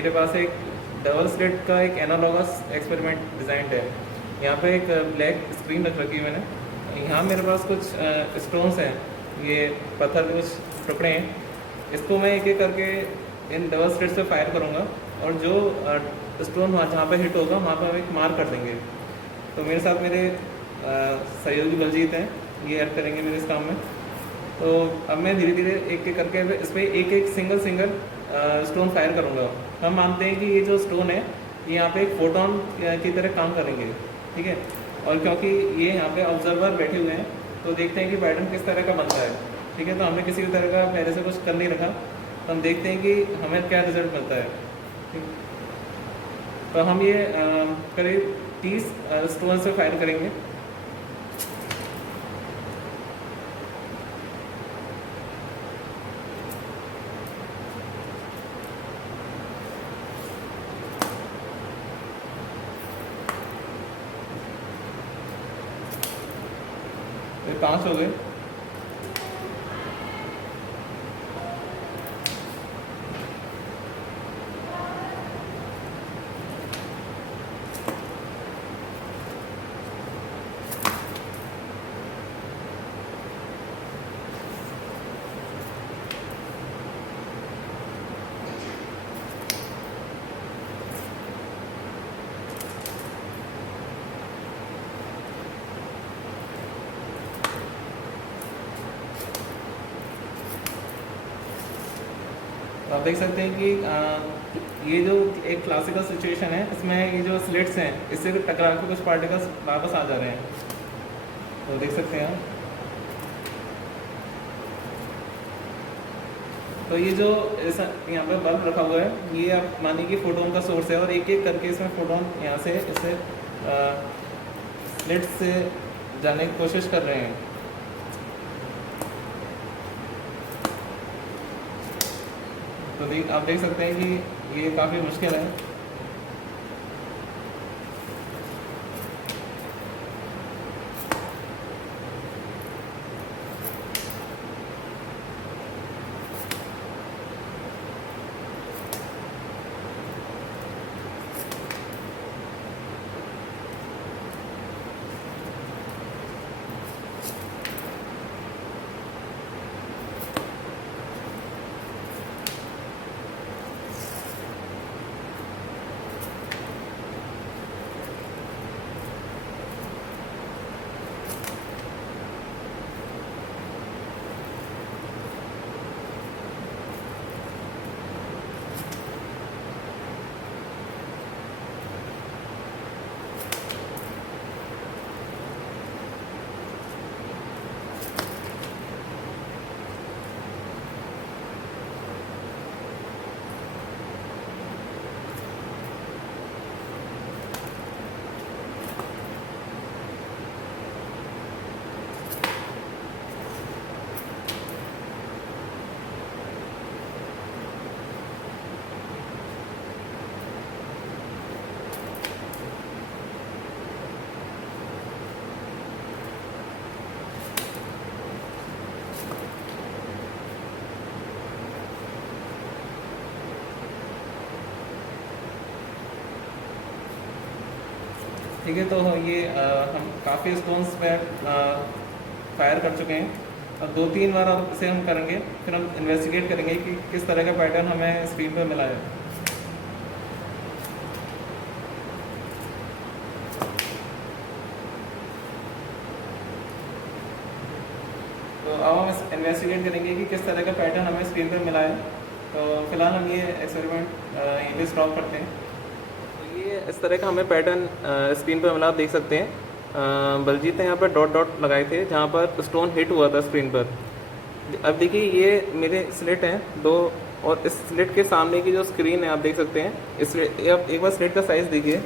मेरे पास एक double slit का एक एनालॉगस एक्सपेरिमेंट डिज़ाइन है। यहाँ पे एक ब्लैक स्क्रीन रख रखी है मैंने। यहाँ मेरे पास कुछ स्टोन्स हैं, ये पत्थर के कुछ टुकड़े हैं। इसको मैं एक एक करके इन डबल स्लिट से फायर करूँगा और जो स्टोन वहाँ जहाँ पे हिट होगा वहाँ पर हम एक मार्क कर देंगे। तो मेरे साथ मेरे सहयोगी बलजीत हैं, ये हेल्प करेंगे मेरे इस काम में। तो अब मैं धीरे धीरे एक एक करके इस पर एक एक सिंगल स्टोन फायर करूँगा। हम मानते हैं कि ये जो स्टोन है ये यहाँ पे एक फोटोन की तरह काम करेंगे, ठीक है। और क्योंकि ये यहाँ पे ऑब्जर्वर बैठे हुए हैं तो देखते हैं कि पैटर्न किस तरह का बनता है, ठीक है। तो हमने किसी भी तरह का पहले से कुछ कर नहीं रखा, तो हम देखते हैं कि हमें क्या रिजल्ट मिलता है, ठीक। तो हम ये करीब 30 स्टोन से फायर करेंगे। तो 5 हो गए। तो आप देख सकते हैं कि ये जो एक क्लासिकल सिचुएशन है, इसमें ये जो स्लिट्स हैं इससे टकरा के कुछ पार्टिकल्स वापस आ जा रहे हैं। तो देख सकते हैं आप। तो ये जो ऐसा यहाँ पे बल्ब रखा हुआ है, ये आप मानिए कि फोटोन का सोर्स है और एक एक करके इसमें फोटोन यहाँ से इससे स्लिट्स से जाने की कोशिश कर रहे हैं। तो आप देख सकते हैं कि ये काफ़ी मुश्किल है। ठीक है। तो ये हम काफ़ी स्टोन्स पे फायर कर चुके हैं और 2-3 बार अब इसे हम करेंगे, फिर हम इन्वेस्टिगेट करेंगे कि किस तरह का पैटर्न हमें स्क्रीन पर मिला है। तो अब हम इन्वेस्टिगेट करेंगे कि किस तरह का पैटर्न हमें स्क्रीन पर मिला है। तो फिलहाल हम ये एक्सपेरिमेंट यहीं पे स्टॉप करते हैं। तो ये इस तरह का हमें पैटर्न स्क्रीन पर मिला, आप देख सकते हैं। बलजीत ने यहाँ पर डॉट डॉट लगाए थे जहाँ पर स्टोन हिट हुआ था स्क्रीन पर। अब देखिए ये मेरे स्लिट हैं 2 और इस स्लिट के सामने की जो स्क्रीन है आप देख सकते हैं। इस आप एक बार स्लिट का साइज़ देखिए,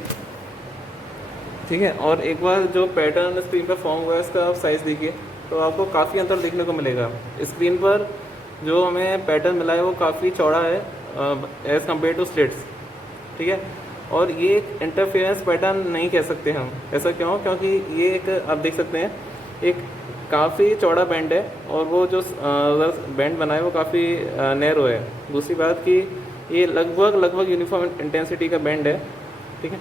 ठीक है, और एक बार जो पैटर्न स्क्रीन पर फॉर्म हुआ है इसका आप साइज़ देखिए, तो आपको काफ़ी अंतर देखने को मिलेगा। स्क्रीन पर जो हमें पैटर्न मिला है वो काफ़ी चौड़ा है एज़ कम्पेयर टू स्लिट्स, ठीक है। और ये एक इंटरफेरेंस पैटर्न नहीं कह सकते हम। ऐसा क्यों? क्योंकि ये एक आप देख सकते हैं एक काफ़ी चौड़ा बैंड है और वो जो बैंड बना है वो काफ़ी नैरो है। दूसरी बात कि ये लगभग लगभग यूनिफॉर्म इंटेंसिटी का बैंड है, ठीक है।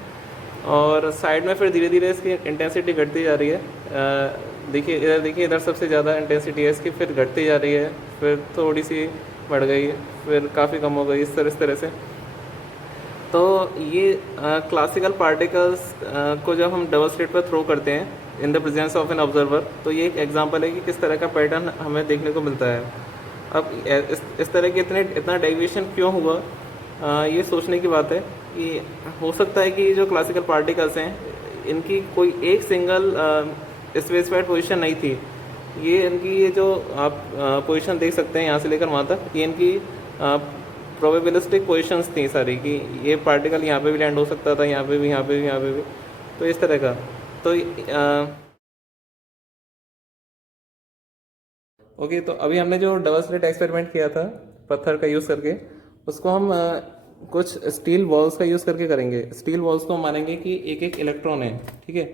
और साइड में फिर धीरे धीरे इसकी इंटेंसिटी घटती जा रही है। देखिए इधर सबसे ज़्यादा इंटेंसिटी है इसकी, फिर घटती जा रही है, फिर थोड़ी सी बढ़ गई, फिर काफ़ी कम हो गई, इस तरह से। तो ये क्लासिकल पार्टिकल्स को जब हम डबल स्लिट पर थ्रो करते हैं in the presence of an observer, तो ये एक एग्जांपल है कि किस तरह का पैटर्न हमें देखने को मिलता है। अब इस तरह के इतना डेविएशन क्यों हुआ, ये सोचने की बात है कि हो सकता है कि जो क्लासिकल पार्टिकल्स हैं इनकी कोई एक सिंगल स्पेसिफाइड पोजीशन नहीं थी। ये जो आप पोजीशन देख सकते हैं यहाँ से लेकर वहाँ तक, ये इनकी प्रोबेबिलिस्टिक पोजीशंस थी सारी, कि ये पार्टिकल यहाँ पे भी लैंड हो सकता था, यहाँ पे भी, यहाँ पे भी, यहाँ पे भी, तो इस तरह का। तो ओके, तो अभी हमने जो डबल स्लिट एक्सपेरिमेंट किया था पत्थर का यूज़ करके, उसको हम कुछ स्टील बॉल्स का यूज़ करके करेंगे। स्टील बॉल्स को हम मानेंगे कि एक एक इलेक्ट्रॉन है, ठीक है।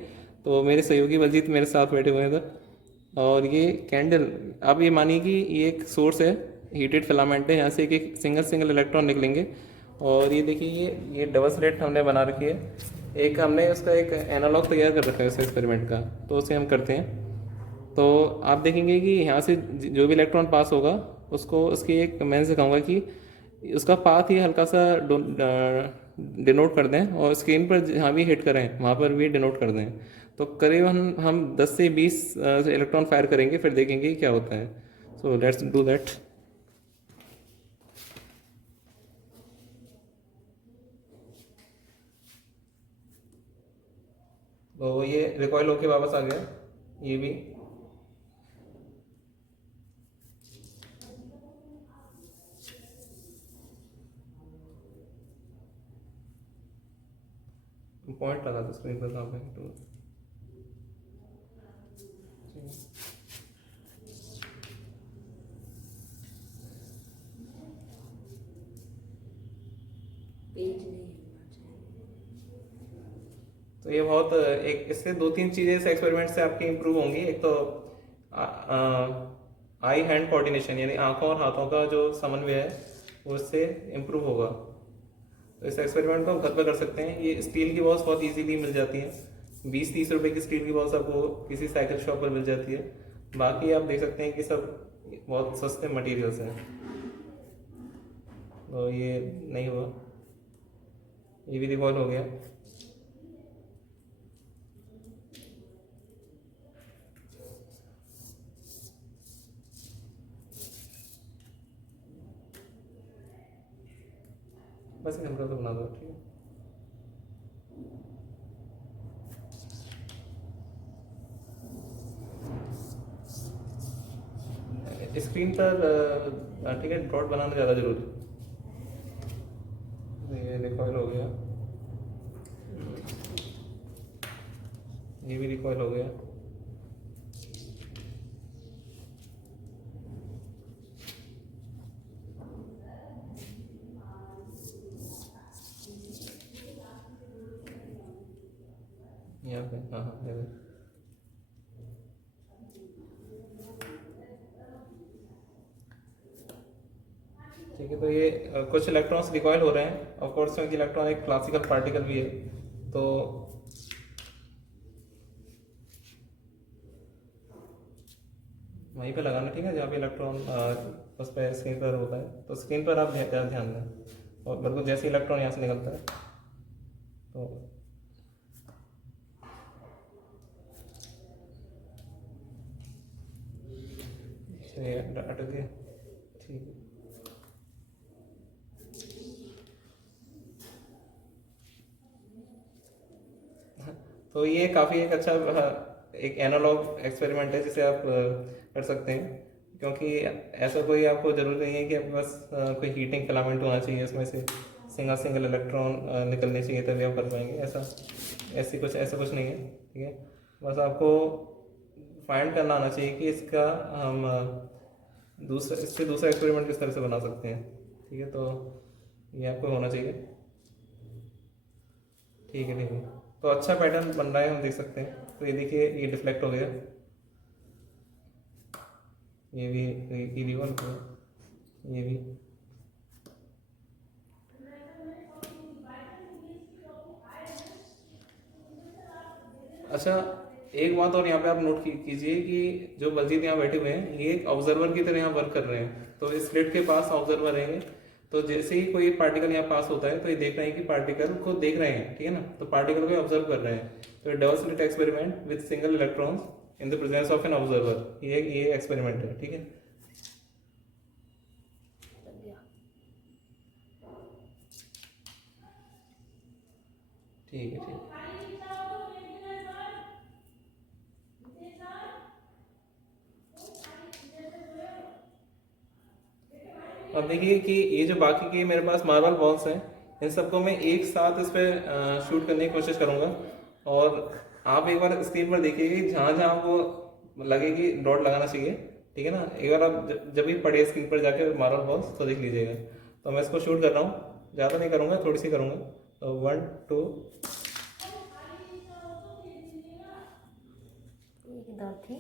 तो मेरे सहयोगी बलजीत मेरे साथ बैठे हुए हैं इधर। और ये कैंडल, आप ये मानिए कि ये एक सोर्स है, हीटेड फिलामेंट है, यहाँ से एक एक सिंगल इलेक्ट्रॉन निकलेंगे। और ये देखिए ये डबल स्लिट हमने बना रखी है। एक हमने उसका एक एनालॉग तैयार कर रखा है उस एक्सपेरिमेंट का, तो उसे हम करते हैं। तो आप देखेंगे कि यहाँ से जो भी इलेक्ट्रॉन पास होगा उसको उसकी एक, मैं से कहूँगा कि उसका पाथ ही हल्का सा डिनोट कर दें, और स्क्रीन पर जहाँ भी हिट करें वहाँ पर भी डिनोट कर दें। तो करीबन हम 10 से 20 इलेक्ट्रॉन फायर करेंगे, फिर देखेंगे क्या होता है। So let's do that. तो ये रिकॉइल होके वापस आ गया, ये भी। पॉइंट लगा दो स्क्रीन पर, कहाँ पे तो तो ये बहुत एक, इससे 2-3 चीज़ें इस एक्सपेरिमेंट से आपकी इम्प्रूव होंगी। एक तो आई हैंड कोऑर्डिनेशन, यानी आंखों और हाथों का जो समन्वय है वो इससे इम्प्रूव होगा। तो इस एक्सपेरिमेंट को हम घर पर कर सकते हैं। ये स्टील की बॉल्स बहुत इजीली मिल जाती हैं, 20-30 रुपए की स्टील की बॉल्स आपको किसी साइकिल शॉप पर मिल जाती है। बाकी आप देख सकते हैं कि सब बहुत सस्ते मटेरियल्स हैं। तो ये नहीं हुआ, ये भी रिकॉल हो गया। बस हल्का सा बना दो, ठीक है। स्क्रीन पर ठीक है, डॉट बनाना ज़्यादा जरूरी। ये रिकॉइल हो गया, ये भी रिकॉइल हो गया। यहाँ पे हाँ हाँ है। ठीक है, तो ये कुछ इलेक्ट्रॉन्स रिकॉइल हो रहे हैं। ऑफ कोर्स क्योंकि इलेक्ट्रॉन एक क्लासिकल पार्टिकल भी है, तो वहीं पे लगाना, ठीक है, जहाँ पे इलेक्ट्रॉन उस पर स्क्रीन पर होता है। तो स्क्रीन पर आप ध्यान दें, और बिल्कुल जैसे इलेक्ट्रॉन यहाँ से निकलता है तो अटक गया, ठीक है। तो ये काफ़ी एक अच्छा एक एनालॉग एक्सपेरिमेंट है जिसे आप कर सकते हैं। क्योंकि ऐसा कोई आपको ज़रूरत नहीं है कि आपके पास कोई हीटिंग फिलामेंट होना चाहिए, उसमें से सिंगल इलेक्ट्रॉन निकलने चाहिए तभी आप कर पाएंगे। ऐसा कुछ नहीं है, ठीक है। बस आपको फाइंड करना आना चाहिए कि इसका हम इससे दूसरा एक्सपेरिमेंट किस तरह से बना सकते हैं, ठीक है। तो ये आपको होना चाहिए, ठीक है, ठीक है। तो अच्छा पैटर्न बन रहा है, हम देख सकते हैं। तो ये देखिए, ये डिफ्लेक्ट हो गया, ये भी रिवॉल्व हो गया, ये भी। अच्छा, एक बात और यहाँ पे आप नोट कीजिए कि जो बलजीत यहाँ बैठे हुए हैं ये एक ऑब्जर्वर की तरह यहाँ वर्क कर रहे हैं। तो इस स्लिट के पास ऑब्जर्वर रहेंगे, तो जैसे ही कोई पार्टिकल यहाँ पास होता है तो ये देख रहे हैं कि पार्टिकल को देख रहे हैं, ठीक है ना, तो पार्टिकल को ऑब्जर्व कर रहे हैं। तो double slit experiment with single electrons in the presence of an observer, ये एक्सपेरिमेंट है, ठीक है। ठीक है, ठीक है। अब देखिए कि ये जो बाकी के मेरे पास मार्बल बॉल्स हैं, इन सबको मैं एक साथ इस पर शूट करने की कोशिश करूँगा। और आप एक बार स्क्रीन पर देखिए कि जहाँ जहाँ आपको लगेगी डॉट लगाना चाहिए, ठीक है ना। एक बार आप जब भी पढ़े स्क्रीन पर जाके मार्बल बॉल्स तो देख लीजिएगा। तो मैं इसको शूट कर रहा हूँ, ज़्यादा नहीं करूँगा, थोड़ी सी करूँगा। तो 1 2 एक इधर थी,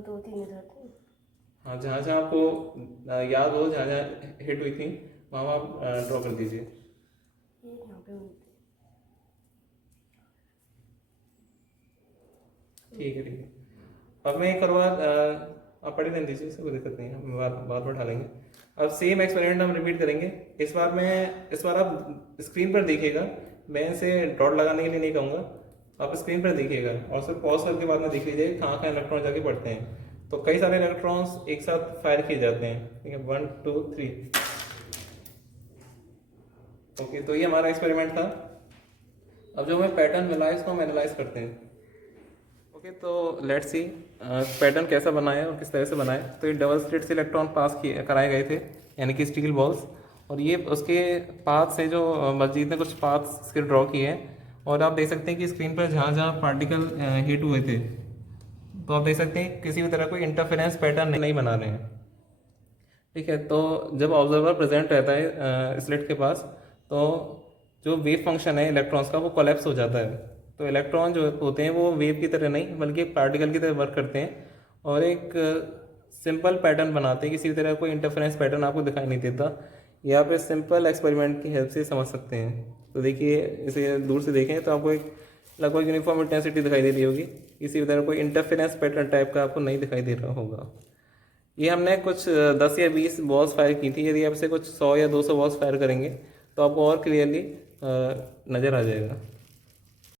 2 3 इधर थी। हाँ, जहाँ जहाँ आपको याद हो, जहाँ जहाँ हिट हुई थी वहाँ वहाँ आप ड्रॉ कर दीजिए। ये यहाँ पे हुई थी। ठीक है, ठीक है। अब मैं एक और बार आप पढ़े रहने दीजिए, इससे कोई दिक्कत नहीं है, हम बार बार ढालेंगे। अब सेम एक्सपेरिमेंट हम रिपीट करेंगे। इस बार आप स्क्रीन पर देखिएगा, मैं इसे डॉट लगाने के लिए नहीं कहूँगा, आप स्क्रीन पर देखिएगा और सिर्फ पॉज करके बाद में देख लीजिए कहाँ कहाँ इलेक्ट्रॉन जाके पड़ते हैं। तो कई सारे इलेक्ट्रॉन्स एक साथ फायर किए जाते हैं, ठीक है। 1 2 3। ओके, तो ये हमारा एक्सपेरिमेंट था। अब जो हमें पैटर्न मिला है इसको हम एनालाइज करते हैं। ओके, तो लेट्स सी पैटर्न कैसा बना है और किस तरह से बना है। तो ये डबल स्लिट से इलेक्ट्रॉन पास किए कराए गए थे, यानी कि स्टील बॉल्स, और ये उसके पाथ से जो मस्जिद ने कुछ पाथ्स इसके ड्रॉ किए हैं। और आप देख सकते हैं कि स्क्रीन पर जहाँ जहाँ पार्टिकल हिट हुए थे, तो आप देख सकते हैं किसी भी तरह कोई इंटरफेरेंस पैटर्न नहीं बना रहे हैं, ठीक है। तो जब ऑब्जर्वर प्रेजेंट रहता है स्लिट के पास, तो जो वेव फंक्शन है इलेक्ट्रॉन्स का वो कोलैप्स हो जाता है। तो इलेक्ट्रॉन जो होते हैं वो वेव की तरह नहीं बल्कि एक पार्टिकल की तरह वर्क करते हैं और एक सिंपल पैटर्न बनाते हैं, किसी भी तरह कोई इंटरफेरेंस पैटर्न आपको दिखाई नहीं देता। ये आप इस सिंपल एक्सपेरिमेंट की हेल्प से समझ सकते हैं। तो देखिए, इसे दूर से देखें तो आपको एक लगभग यूनिफॉर्म इंटेंसिटी दिखाई दे रही होगी, किसी भी तरह कोई इंटरफेरेंस पैटर्न टाइप का आपको नहीं दिखाई दे रहा होगा। ये हमने कुछ 10 या 20 बॉल्स फायर की थी। यदि आपसे कुछ 100 या 200 बॉल्स फायर करेंगे तो आपको और क्लियरली नज़र आ जाएगा।